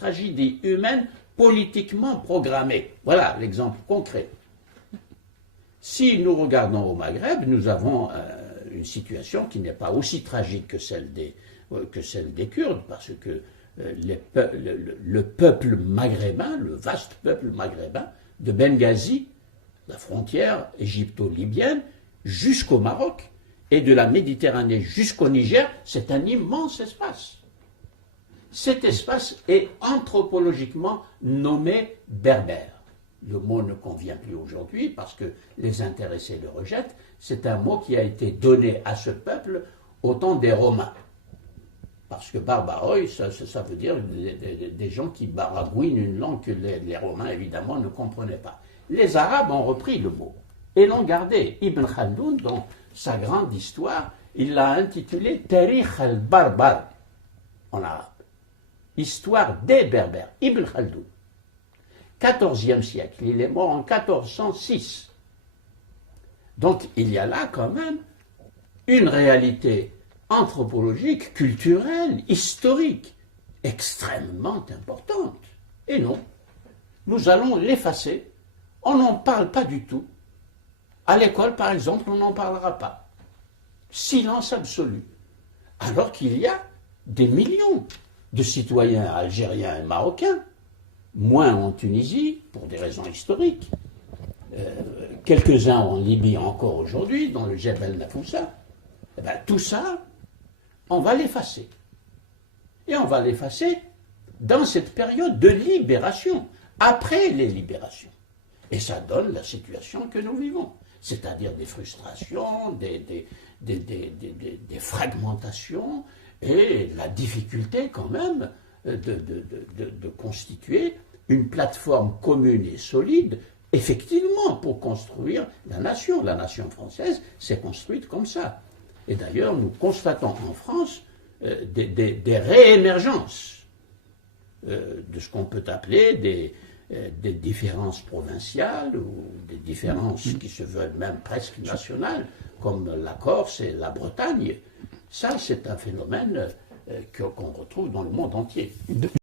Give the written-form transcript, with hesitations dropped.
tragédie humaine politiquement programmée. Voilà l'exemple concret. Si nous regardons au Maghreb, nous avons une situation qui n'est pas aussi tragique que celle des Kurdes, parce que le peuple maghrébin, le vaste peuple maghrébin, de Benghazi, la frontière égypto-libyenne, jusqu'au Maroc, et de la Méditerranée jusqu'au Niger, c'est un immense espace. Cet espace est anthropologiquement nommé berbère. Le mot ne convient plus aujourd'hui parce que les intéressés le rejettent. C'est un mot qui a été donné à ce peuple au temps des Romains. Parce que barbaroi, ça veut dire des gens qui baragouinent une langue que les Romains, évidemment, ne comprenaient pas. Les Arabes ont repris le mot et l'ont gardé. Ibn Khaldoun, dans sa grande histoire, il l'a intitulé Tarikh al-Barbar, en arabe. Histoire des Berbères. Ibn Khaldoun. 14e siècle. Il est mort en 1406. Donc, il y a là, quand même, une réalité anthropologique, culturelle, historique, extrêmement importante. Et non, nous allons l'effacer. On n'en parle pas du tout. À l'école, par exemple, on n'en parlera pas. Silence absolu. Alors qu'il y a des millions de citoyens algériens et marocains, moins en Tunisie, pour des raisons historiques, quelques-uns en Libye encore aujourd'hui, dans le Jebel Nafoussa. Eh bien, tout ça, on va l'effacer. Et on va l'effacer dans cette période de libération, après les libérations. Et ça donne la situation que nous vivons, c'est-à-dire des frustrations, des fragmentations et la difficulté quand même de constituer une plateforme commune et solide, effectivement, pour construire la nation. La nation française s'est construite comme ça. Et d'ailleurs, nous constatons en France des réémergences de ce qu'on peut appeler des différences provinciales ou des différences qui se veulent même presque nationales, comme la Corse et la Bretagne. Ça, c'est un phénomène qu'on retrouve dans le monde entier.